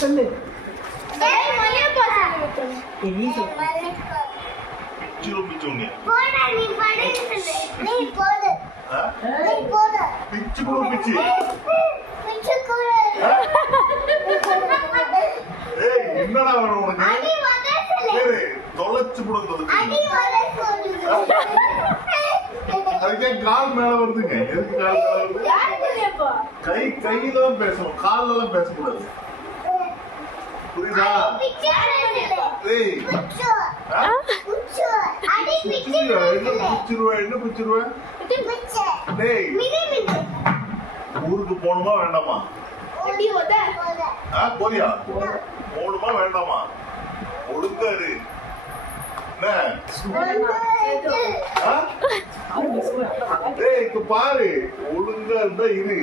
சொல்லு. ஏய் மலையப்பா சொல்லு. நீ சொல்லு. பிச்சுங்க போடா நீ படுன்னு சொல்லு. நீ போடு. நீ போடு. பிச்சு பிச்சு பிச்சு கூட. ஏய் என்னடா வர உனக்கு அடி வர சொல்லு. ஏய் தொலைச்சு புடுங்க அடி வர சொல்லு. அதுக்கே கால் மேல வருதுங்க எதுக்கு கால் மேல வருது யாரு மலையப்பா? கையில தான் பேசணும் கால்ல எல்லாம் பேசக்கூடாது புரியுதா பிச்சு சொல்லு. ஏய் பிச்சு. ஆ? பிச்சு. அடி பிச்சு பிச்சிருவா என்ன சொல்லு. பிச்சிருவா என்ன பிச்சிருவா பிச்சு. டேய் மினி மினி. ஊருக்கு போகணுமா வேண்டாமா அடி ஓட. போடு. போறியா போகணுமா வேண்டாமா ஒழுங்கா இரு என்ன ஆ? அவரு பேசுவாரு. டேய் இப்ப பாரு ஒழுங்கா இருந்தா இரு